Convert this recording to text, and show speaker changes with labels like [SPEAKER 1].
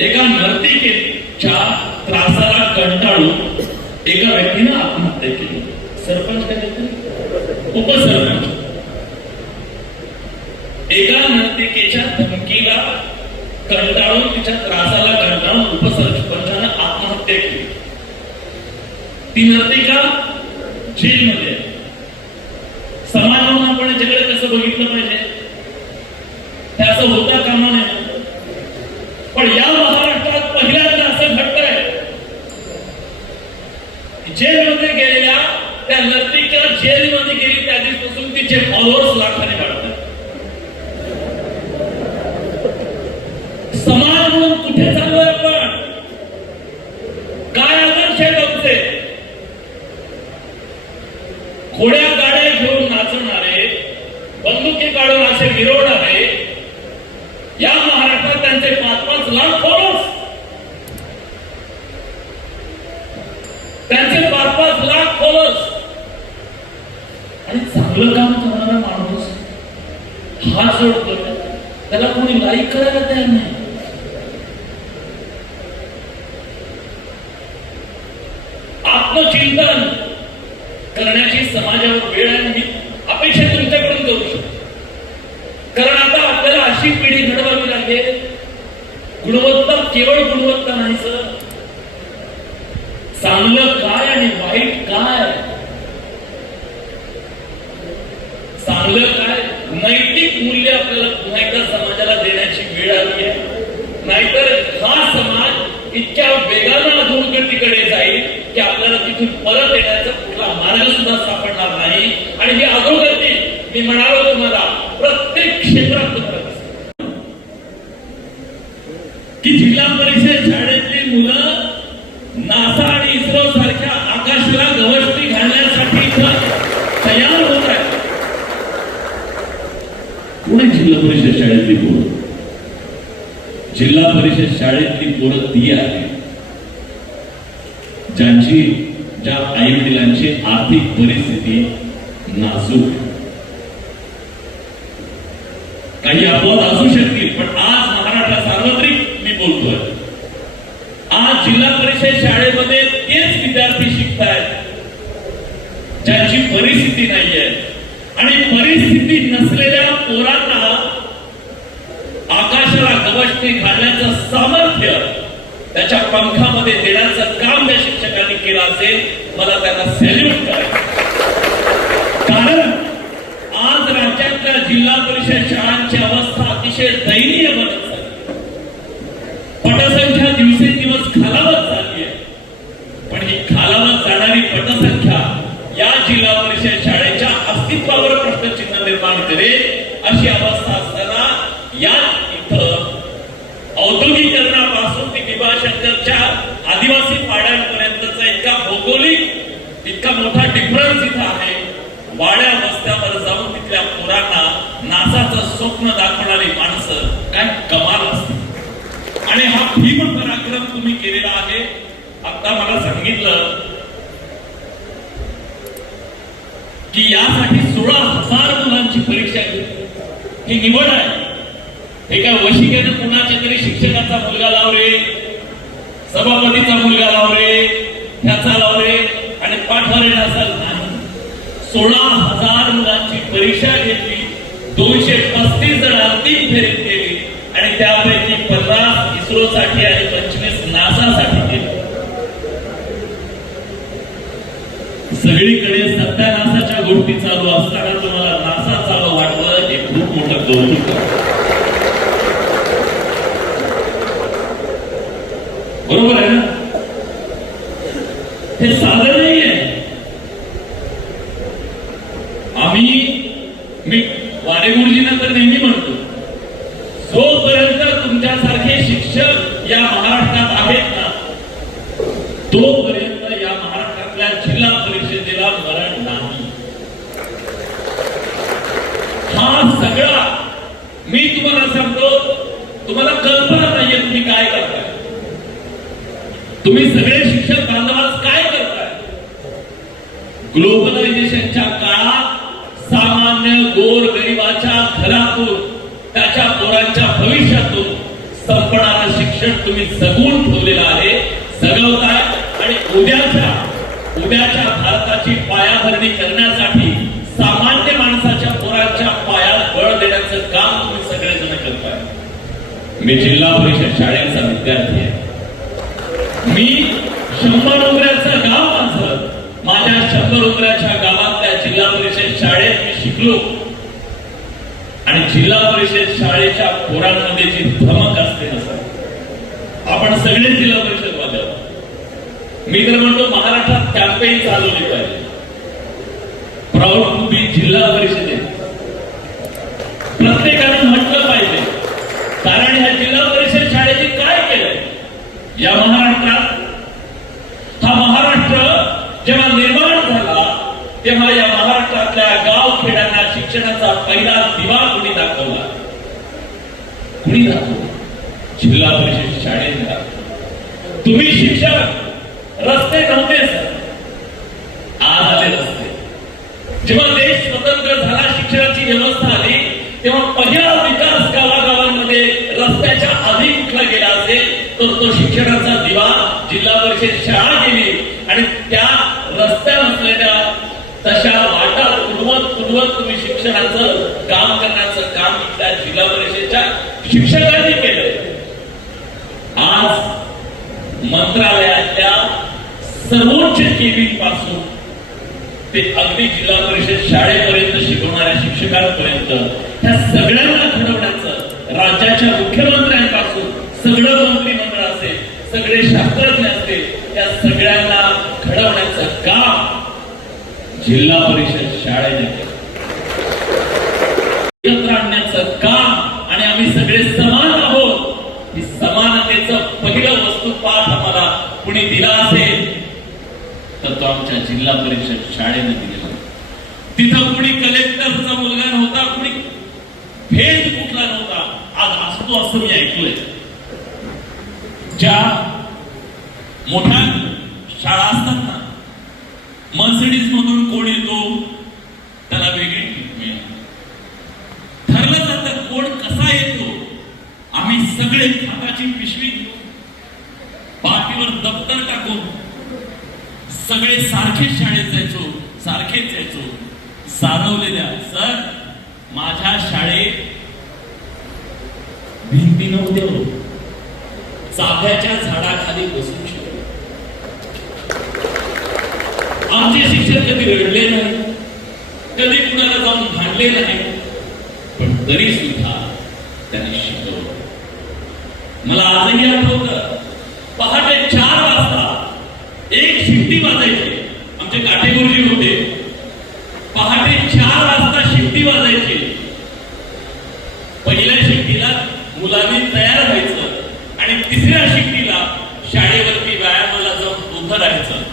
[SPEAKER 1] एका नर्तिकेच्या त्रासाला कंटाळून एका व्यक्तीनं आत्महत्या केली. सरपंच काय उपसरपंच. एका नर्तिकेच्या धमकीला कंटाळून तिच्या त्रासाला कंटाळून उपसरपंचानं आत्महत्या केली. ती नर्तिका जेलमध्ये आहे. आपण जगडे कसं बघितलं पाहिजे? हे असं होता कामा नये पण या महाराष्ट्रात पहिल्यांदा असं घडतंय जेलमध्ये गेलेल्या त्या नर्तिका जेलमध्ये गेली त्या दिवसापासून तिचे फॉलोअर्स लाखाने वाढतात. समाज म्हणून कुठे चाललोय आपण? काय आदर्श आहेत आमचे खोड्या गाड्या घेऊन नाचणारे बंदुकी काढून असे मिरवणारे या महाराष्ट्रात त्यांचे पाच पाच लाख फॉलोअर्स त्यांचे पाच पाच लाख आपलं काम करणारा माणूस हा सोडतो त्याला कोणी लाईक करायला तयार नाही. आत्मचिंतन करण्याची समाजावर वेळ आहे ही अपेक्षा तुमच्याकडून करू शकतो. कारण आता आपल्याला अशी पिढी घडवावी लागेल गुणवत्ता केवळ गुणवत्ता नाही सर चांगलं काय आणि वाईट काय? आपलं काय? नैतिक मूल्य आपल्याला पुन्हा एकदा समाजाला देण्याची वेळ आली आहे. नाहीतर हा समाज इतक्या वेगानं अधोगतीकडे जाईल की आपल्याला तिथून परत येण्याचा कुठला मार्ग सुद्धा सापडणार नाही. आणि ही अधोगती मी म्हणालो तुम्हाला प्रत्येक क्षेत्रात की जिल्हा परिषद शाळेतली मुलं नासा आणि इस्रो सारख्या आकाशाला गवसणी घालण्यासाठी तयार होत आहे पूर्ण जिल्हा परिषद शाळेतली पोरं? जिल्हा परिषद शाळेतली पोरं ती आहे ज्यांची ज्या आई वडिलांची आर्थिक परिस्थिती नाजूक. काही अपवाद असू शकतील पण आज महाराष्ट्रात सार्वत्रिक मी बोलतोय. आज जिल्हा परिषद शाळेमध्ये तेच विद्यार्थी शिकतायत ज्यांची परिस्थिती नाहीये. आणि परिस्थिती नसलेल्या पोरांना आकाशाला गवसणी घालण्याचं सामर्थ्य त्याच्या पंखामध्ये देण्याचं काम त्या शिक्षकांनी केलं असेल मला त्यांना सॅल्यूट करायचं कारण आज राज्यातल्या जिल्हा परिषद शाळांची अवस्था अतिशय दयनीय बनत पटसंख्या दिवसेंदिवस खालावत चालली आहे. पण ही खालावत जाणारी पटसंख्या या जिल्हा परिषद शाळेच्या अस्तित्वावर प्रश्नचिन्ह निर्माण करेल अशी अवस्था असताना या इथं औद्योगिकरणापासून ते विभाशंकरच्या आदिवासी पाड्यांपर्यंतचा इतका भौगोलिक इतका मोठा डिफरन्स इथं आहे. वाड्या वस्त्यावर जाऊन तिथल्या पोरांना नासाचं स्वप्न दाखवणारी माणसं काय कमाल असते आणि हा भीम पराक्रम तुम्ही केलेला आहे. आता मला सांगितलं की यासाठी सोळा हजार मुलांची परीक्षा घेतली ही निवड आहे. एका वशिकेनं कुणाच्या तरी शिक्षकाचा मुलगा लाव रे सभापतीचा मुलगा लाव रे ह्याचा लाव रे आणि पाठवले रे असाल नाही. सोळा हजार मुलांची परीक्षा घेतली दोनशे पस्तीस जण अंतिम फेरीत गेली आणि त्यापैकी पन्नास इस्रोसाठी आणि पंचवीस नासासाठी गोष्टी चालू असताना तुम्हाला नासा चालू वाटलं हे खूप मोठं कौतुक बरोबर आहे ना हे साधं नाही आहे आम्ही मी वाडेगुरुजींना तर नेहमी म्हणतो जोपर्यंत तुमच्यासारखे शिक्षक या महाराष्ट्रात आहेत ना तोपर्यंत या महाराष्ट्रातल्या जिल्हा परिषदेला मरण नाही हा सगळा मी तुम्हाला सांगतो तुम्हाला कल्पना नाहीये तुम्ही काय करताय. तुम्ही सगळे शिक्षक बांधवास काय करताय? ग्लोबलायझेशनच्या काळात सामान्य गोर गरिबाच्या घरातून त्याच्या पोरांच्या भविष्यातून संपणारं शिक्षण तुम्ही जगून ठेवलेलं आहे. जगवताय आणि उद्याच्या उद्याच्या भारताची पायाभरणी करण्यासाठी सामान्य माणसं मी जिल्हा परिषद शाळेचा विद्यार्थी आहे. मी शंभर उमऱ्याचं गाव माझं माझ्या शंभर उमऱ्याच्या गावातल्या जिल्हा परिषद शाळेत मी शिकलो. आणि जिल्हा परिषद शाळेच्या पोरांमध्ये जी धमक असते असं आपण सगळे जिल्हा परिषद वाले मी तर म्हणतो महाराष्ट्रात कॅम्पेन चालवली पाहिजे. प्राऊड टू बी जिल्हा परिषदेत प्रत्येकानं म्हटलं पाहिजे कारण ह्या जिल्हा परिषद शाळेने काय केलंय या महाराष्ट्रात हा महाराष्ट्र जेव्हा निर्माण झाला तेव्हा या महाराष्ट्रातल्या गाव खेड्यांना शिक्षणाचा पहिला दिवा कुणी दाखवला? कुणी दाखवला? जिल्हा परिषद शाळेने दाखवला. तुम्ही शिक्षक रस्ते नव्हते सर. आज आले रस्ते. जेव्हा देश स्वतंत्र झाला शिक्षणाची व्यवस्था आली तेव्हा पहिला विकास गावागावांमध्ये रस्त्याच्या आधी कुठला गेला असेल? तो तो शिक्षणाचा दिवा जिल्हा परिषद शाळा गेली. आणि त्या रस्त्या असलेल्या तशा वाटा पुरवत पुरवत तुम्ही शिक्षणाचं काम करण्याचं काम त्या जिल्हा परिषदेच्या शिक्षकांनी केलं. आज मंत्रालयातल्या सर्वोच्च केबिनपासून ते अगदी जिल्हा परिषद शाळेपर्यंत शिकवणाऱ्या शिक्षकांपर्यंत ह्या सगळ्यांना घडवण्याचं राज्याच्या मुख्यमंत्र्यांपासून सगळं मंत्रिमंडळ असेल सगळे शास्त्रज्ञ असतील त्या सगळ्यांना घडवण्याचं काम जिल्हा परिषद शाळेने केलं एकत्र आणण्याचं काम आणि आम्ही सगळे समान आहोत. ही समानतेचं पहिलं वस्तुपाठ आम्हाला कुणी दिला असेल तर तो आमच्या जिल्हा परिषद शाळेने दिलेला तिथं कुणी कलेक्टरचा मुलगा नव्हता कुणी भेद कुठला नव्हता. आज असतो असं मी ऐकलंय. ज्या मोठ्या शाळा असतात आम्ही सगळे हाताची पिशवी घेऊन पाठीवर दप्तर टाकून सगळे सारखेच शाळेत जायचो सारखेच जायचो सारवलेल्या सर माझ्या शाळेत भिंती नव्हत्या. चाफ्याच्या झाडाखाली बसून शिकलो. आमचे शिक्षक कधी रडले नाही कधी कुणाला जाऊन भांडले नाही पण तरी सुद्धा त्यांनी शिकवलं. मला आजही आठवतं पहाटे चार वाजता एक शिट्टी वाजायची. आमचे काटेगुरुजी होते. पहाटे चार वाजता शिट्टी वाजायची. पहिल्या शिट्टीला मुलांनी तयार व्हायचं आणि तिसऱ्या शिट्टीला शाळेवरती व्यायामाला जाऊन उभं राहायचं.